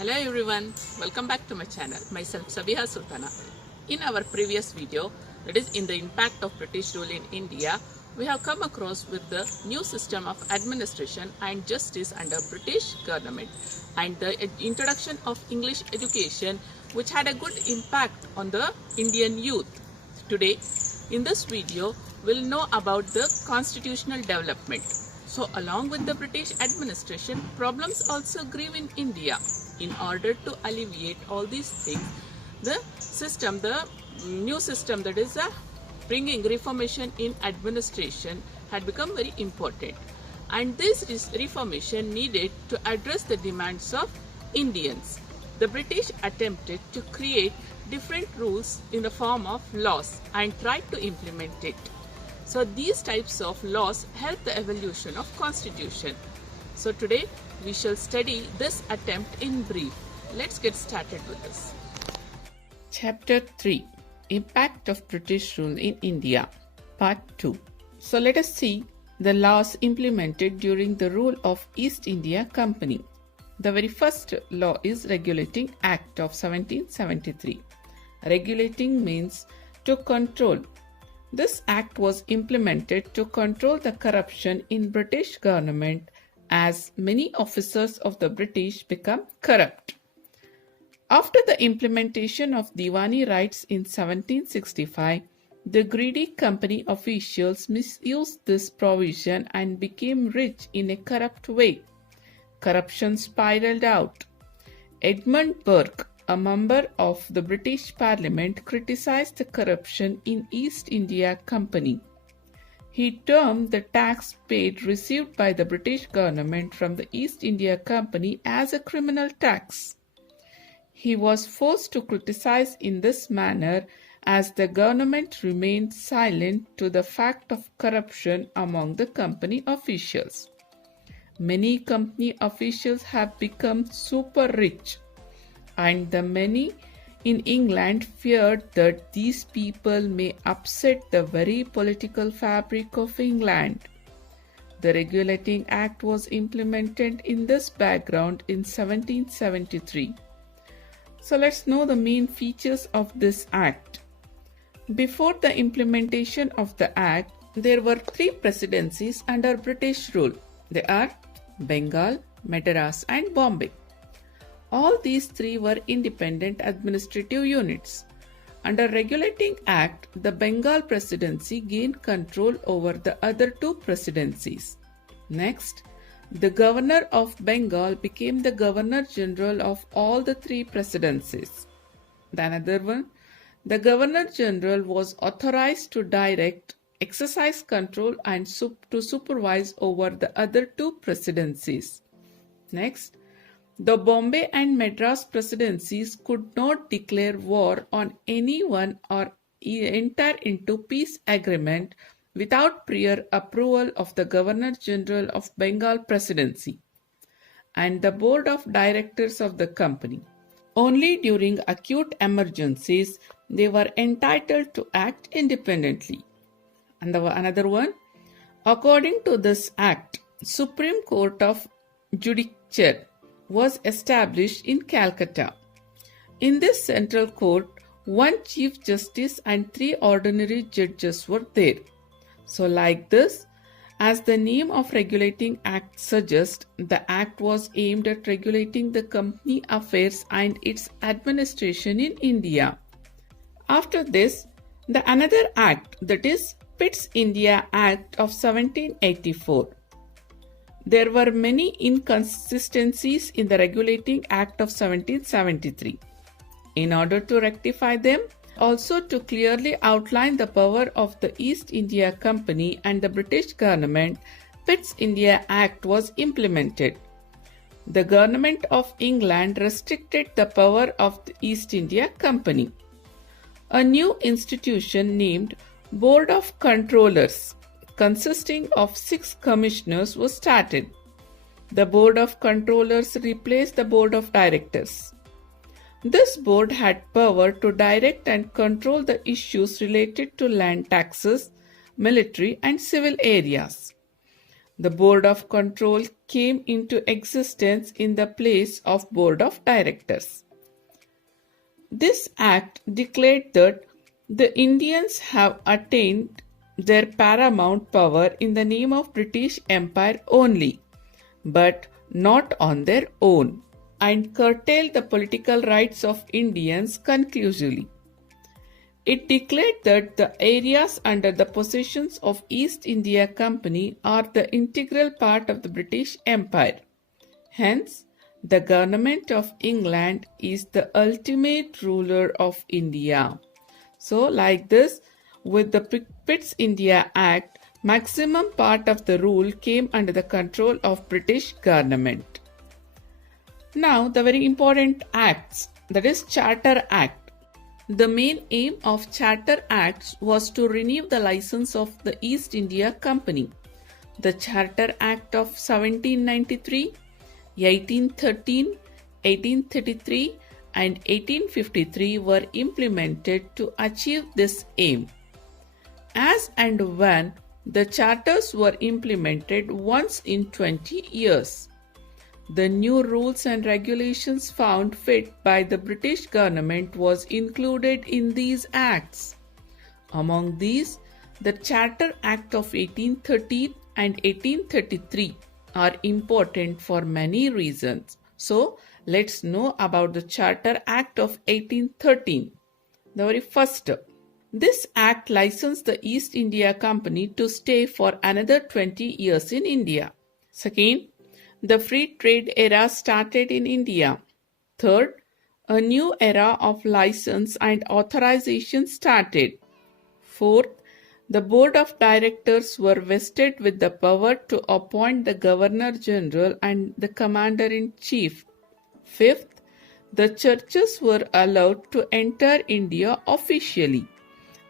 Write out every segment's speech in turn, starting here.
Hello everyone, welcome back to my channel. Myself Sabiha Sultana. In our previous video, that is in the impact of British rule in India, we have come across with the new system of administration and justice under British government and the introduction of English education, which had a good impact on the Indian youth. Today, in this video, we'll know about the constitutional development. So along with the British administration, problems also grew in India. In order to alleviate all these things, the new system that is bringing reformation in administration had become very important. And this reformation needed to address the demands of Indians. The British attempted to create different rules in the form of laws and tried to implement it. So these types of laws help the evolution of constitution. So today we shall study this attempt in brief. Let's get started with this. Chapter 3, Impact of British Rule in India, Part 2. So let us see the laws implemented during the rule of East India Company. The very first law is Regulating Act of 1773. Regulating means to control. This act was implemented to control the corruption in British government as many officers of the British become corrupt. After the implementation of Diwani rights in 1765, the greedy company officials misused this provision and became rich in a corrupt way. Corruption spiraled out. Edmund Burke, a member of the British Parliament, criticized the corruption in East India Company. He termed the tax paid received by the British government from the East India Company as a criminal tax. He was forced to criticize in this manner as the government remained silent to the fact of corruption among the company officials. Many company officials have become super rich, and the many in England feared that these people may upset the very political fabric of England. The Regulating Act was implemented in this background in 1773. So let's know the main features of this act. Before the implementation of the act, there were three presidencies under British rule. They are Bengal, Madras and Bombay. All these three were independent administrative units. Under Regulating Act, the Bengal presidency gained control over the other two presidencies. Next, the governor of Bengal became the governor general of all the three presidencies. The another one, the governor general was authorized to direct, exercise control and to supervise over the other two presidencies. Next, the Bombay and Madras presidencies could not declare war on anyone or enter into peace agreement without prior approval of the Governor-General of Bengal Presidency and the Board of Directors of the company. Only during acute emergencies they were entitled to act independently. And another one, according to this act, Supreme Court of Judicature was established in Calcutta. In this central court, one Chief Justice and three ordinary judges were there. So like this, as the name of Regulating Act suggests, the act was aimed at regulating the company affairs and its administration in India. After this, the another act, that is Pitt's India Act of 1784. There were many inconsistencies in the Regulating Act of 1773. In order to rectify them, also to clearly outline the power of the East India Company and the British government, Pitt's India Act was implemented. The government of England restricted the power of the East India Company. A new institution named Board of Controllers, consisting of 6 commissioners, was started. The Board of Controllers replaced the Board of Directors. This board had power to direct and control the issues related to land taxes, military and civil areas. The Board of Control came into existence in the place of Board of Directors. This act declared that the Indians have attained their paramount power in the name of British Empire only, but not on their own, and curtailed the political rights of Indians conclusively. It declared that the areas under the possessions of East India Company are the integral part of the British Empire. Hence, the government of England is the ultimate ruler of India. So, like this, with the Pitt's India Act, maximum part of the rule came under the control of British government. Now, the very important acts, that is Charter Act. The main aim of Charter Acts was to renew the license of the East India Company. The Charter Act of 1793, 1813, 1833 and 1853 were implemented to achieve this aim. As and when the charters were implemented once in 20 years. The new rules and regulations found fit by the British government was included in these acts. Among these, the Charter Act of 1813 and 1833 are important for many reasons. So, let's know about the Charter Act of 1813. The very first. This act licensed the East India Company to stay for another 20 years in India. Second, the free trade era started in India. Third, a new era of license and authorization started. Fourth, the Board of Directors were vested with the power to appoint the Governor General and the Commander-in-Chief. Fifth, the churches were allowed to enter India officially.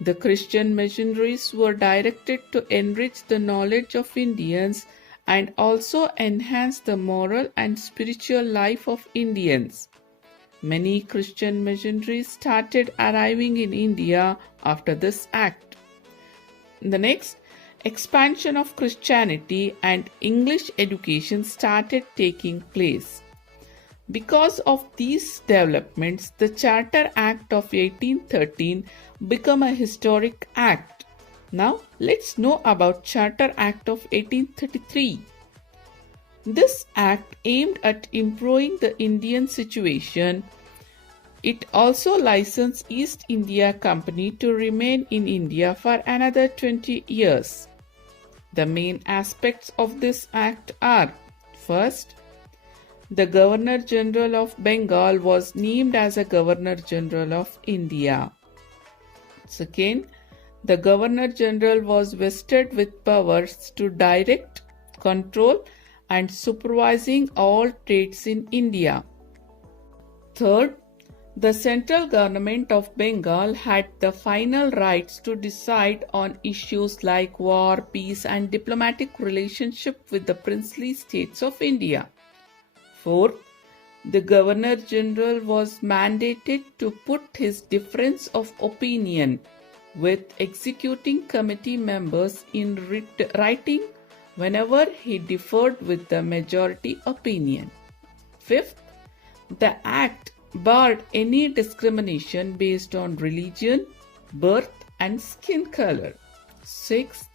The Christian missionaries were directed to enrich the knowledge of Indians and also enhance the moral and spiritual life of Indians. Many Christian missionaries started arriving in India after this act. The next, expansion of Christianity and English education started taking place. Because of these developments, the Charter Act of 1813 became a historic act. Now, let's know about Charter Act of 1833. This act aimed at improving the Indian situation. It also licensed East India Company to remain in India for another 20 years. The main aspects of this act are: first, the Governor General of Bengal was named as a Governor General of India. Second, the Governor General was vested with powers to direct, control and supervising all trades in India. Third, the central government of Bengal had the final rights to decide on issues like war, peace and diplomatic relationship with the princely states of India. Fourth, the Governor General was mandated to put his difference of opinion with executing committee members in writing whenever he differed with the majority opinion. Fifth, the act barred any discrimination based on religion, birth and skin color. Sixth,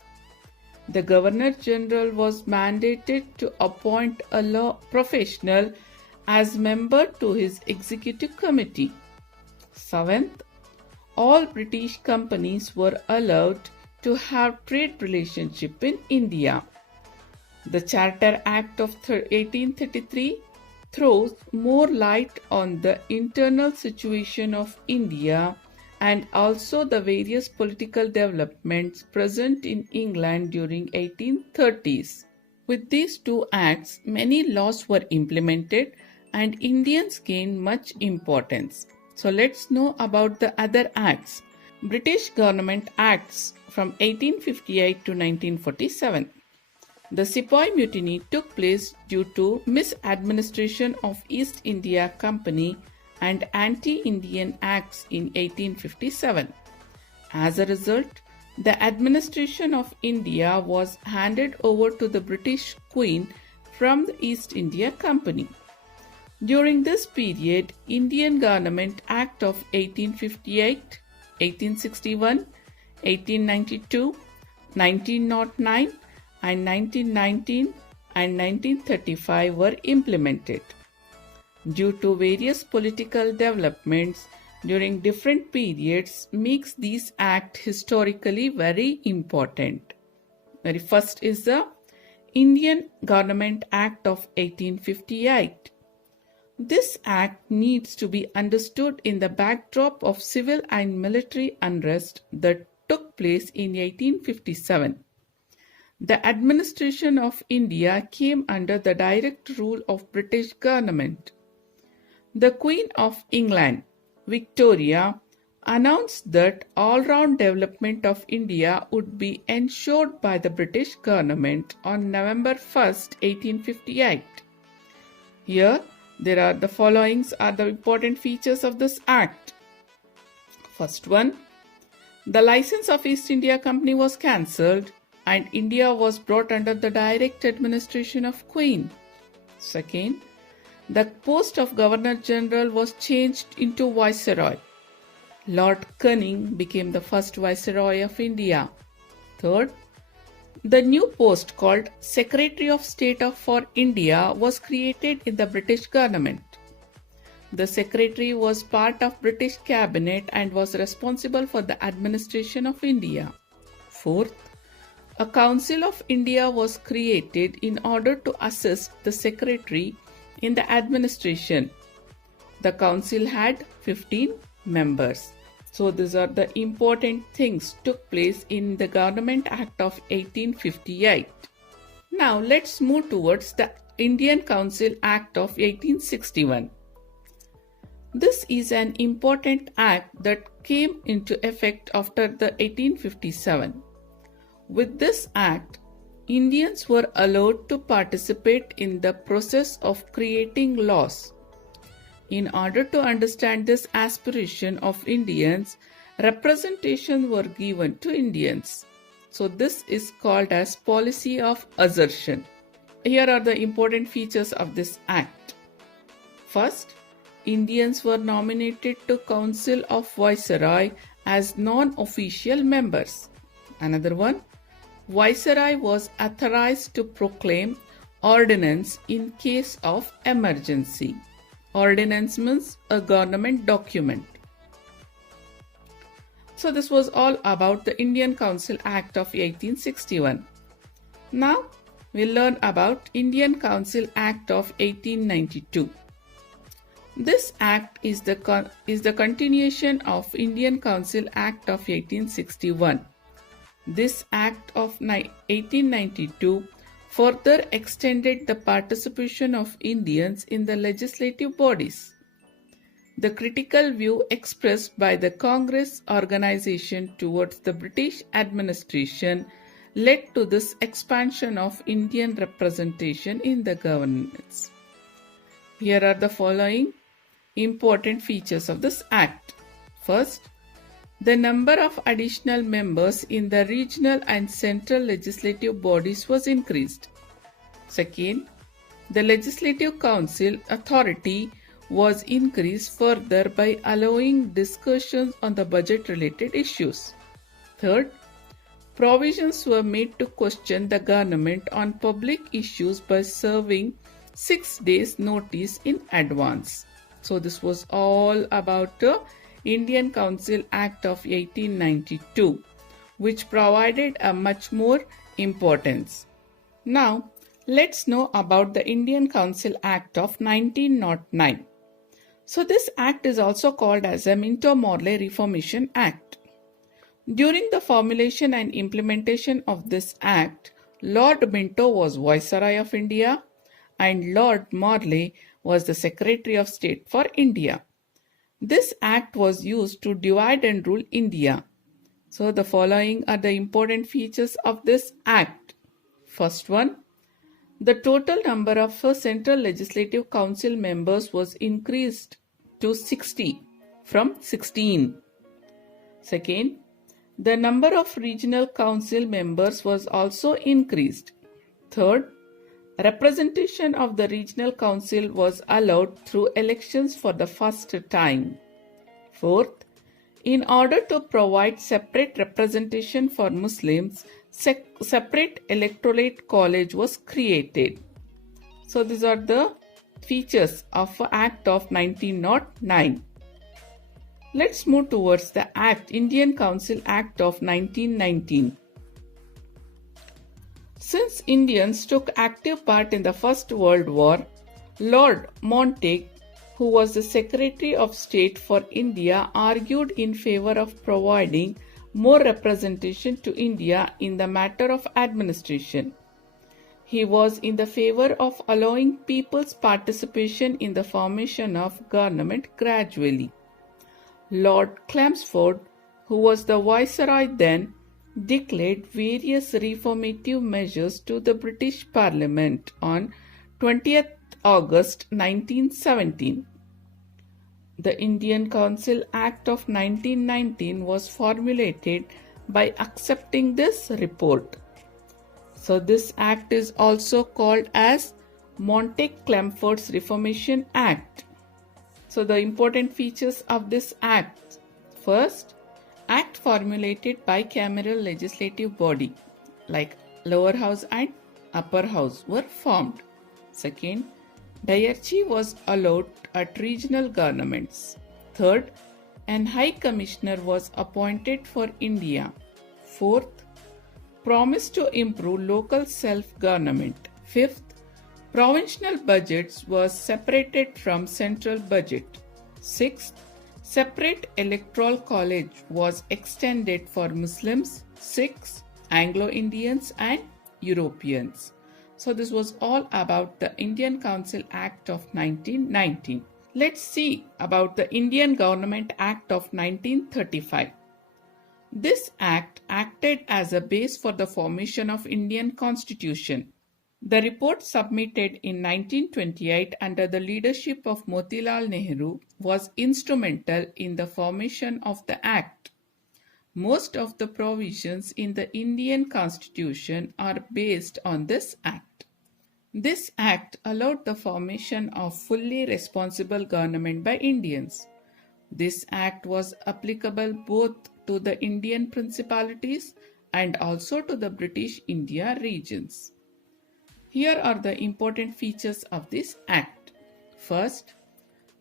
the Governor General was mandated to appoint a law professional as member to his executive committee. Seventh, all British companies were allowed to have trade relationship in India. The Charter Act of 1833 throws more light on the internal situation of India and also the various political developments present in England during 1830s. With these two acts, many laws were implemented and Indians gained much importance. So let's know about the other acts. British Government Acts from 1858 to 1947. The Sepoy Mutiny took place due to misadministration of East India Company and anti-Indian acts in 1857. As a result, The administration of India was handed over to the British Queen from the East India Company. During this period, Indian Government Act of 1858, 1861, 1892, 1909 and 1919 and 1935 were implemented. Due to various political developments during different periods makes these acts historically very important. Very first is the Indian Government Act of 1858. This act needs to be understood in the backdrop of civil and military unrest that took place in 1857. The administration of India came under the direct rule of British government. The Queen of England, Victoria, announced that all-round development of India would be ensured by the British government on November 1st, 1858. Here, there are the followings are the important features of this act. First one, the license of East India Company was cancelled and India was brought under the direct administration of Queen. Second, the post of Governor General was changed into Viceroy. Lord Canning became the first Viceroy of India. Third, the new post called Secretary of State for India was created in the British government. The Secretary was part of British Cabinet and was responsible for the administration of India. Fourth, a Council of India was created in order to assist the Secretary in the administration. The council had 15 members. So these are the important things took place in the Government Act of 1858. Now let's move towards the Indian Council Act of 1861. This is an important act that came into effect after the 1857. With this act, Indians were allowed to participate in the process of creating laws. In order to understand this aspiration of Indians, representation were given to Indians. So this is called as policy of assertion. Here are the important features of this act. First, Indians were nominated to Council of Viceroy as non-official members. Another one, Viceroy was authorized to proclaim ordinance in case of emergency. Ordinance means a government document. So this was all about the Indian Council Act of 1861. Now we'll learn about Indian Council Act of 1892. This act is the continuation of Indian Council Act of 1861. This Act of 1892 further extended the participation of Indians in the legislative bodies. The critical view expressed by the Congress organization towards the British administration led to this expansion of Indian representation in the governments. Here are the following important features of this Act. First, the number of additional members in the regional and central legislative bodies was increased. Second, the Legislative Council authority was increased further by allowing discussions on the budget-related issues. Third, provisions were made to question the government on public issues by serving 6 days notice in advance. So this was all about the Indian Council Act of 1892, which provided a much more importance. Now, let's know about the Indian Council Act of 1909. So this act is also called as a Minto-Morley Reformation Act. During the formulation and implementation of this act, Lord Minto was Viceroy of India and Lord Morley was the Secretary of State for India. This act was used to divide and rule India. So the following are the important features of this act. First one, the total number of Central Legislative Council members was increased to 60 from 16. Second, The number of regional council members was also increased. Third, representation of the regional council was allowed through elections for the first time. Fourth, in order to provide separate representation for Muslims, separate electorate college was created. So these are the features of Act of 1909. Let's move towards the Indian Council Act of 1919. Since Indians took active part in the First World War, Lord Montagu, who was the Secretary of State for India, argued in favor of providing more representation to India in the matter of administration. He was in the favor of allowing people's participation in the formation of government gradually. Lord Chelmsford, who was the Viceroy then, declared various reformative measures to the British Parliament on 20th August 1917. The Indian Council Act of 1919 was formulated by accepting this report. So this act is also called as Montagu-Chelmsford's Reformation Act. So the important features of this act. First, act formulated bicameral legislative body like lower house and upper house were formed. Second, diarchy was allowed at regional governments. Third, an High Commissioner was appointed for India. Fourth, promise to improve local self-government. Fifth, provincial budgets was separated from central budget. Sixth, separate electoral college was extended for Muslims. Sixth, Anglo-Indians and Europeans. So this was all about the Indian Council Act of 1919. Let's see about the Indian Government Act of 1935. This act acted as a base for the formation of Indian Constitution. The report submitted in 1928 under the leadership of Motilal Nehru was instrumental in the formation of the Act. Most of the provisions in the Indian Constitution are based on this Act. This Act allowed the formation of fully responsible government by Indians. This Act was applicable both to the Indian principalities and also to the British India regions. Here are the important features of this Act. First,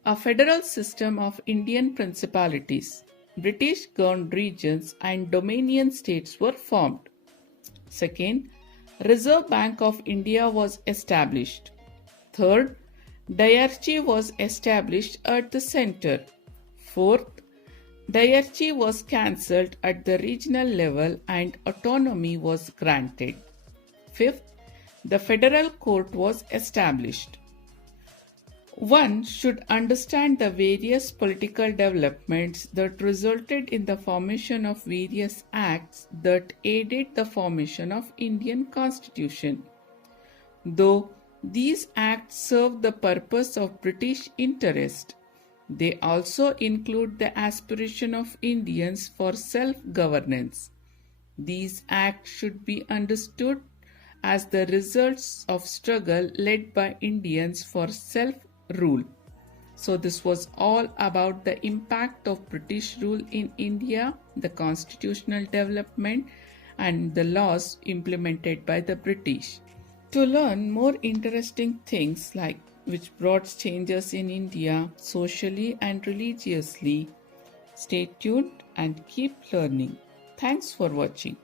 a federal system of Indian principalities, British governed regions and Dominion states were formed. Second, Reserve Bank of India was established. Third, diarchy was established at the center. Fourth, diarchy was cancelled at the regional level and autonomy was granted. Fifth, the federal court was established. One should understand the various political developments that resulted in the formation of various acts that aided the formation of Indian Constitution. Though these acts serve the purpose of British interest, they also include the aspiration of Indians for self-governance. These acts should be understood as the results of struggle led by Indians for self-rule. So this was all about the impact of British rule in India, the constitutional development and the laws implemented by the British. To learn more interesting things like which brought changes in India socially and religiously, stay tuned and keep learning. Thanks for watching.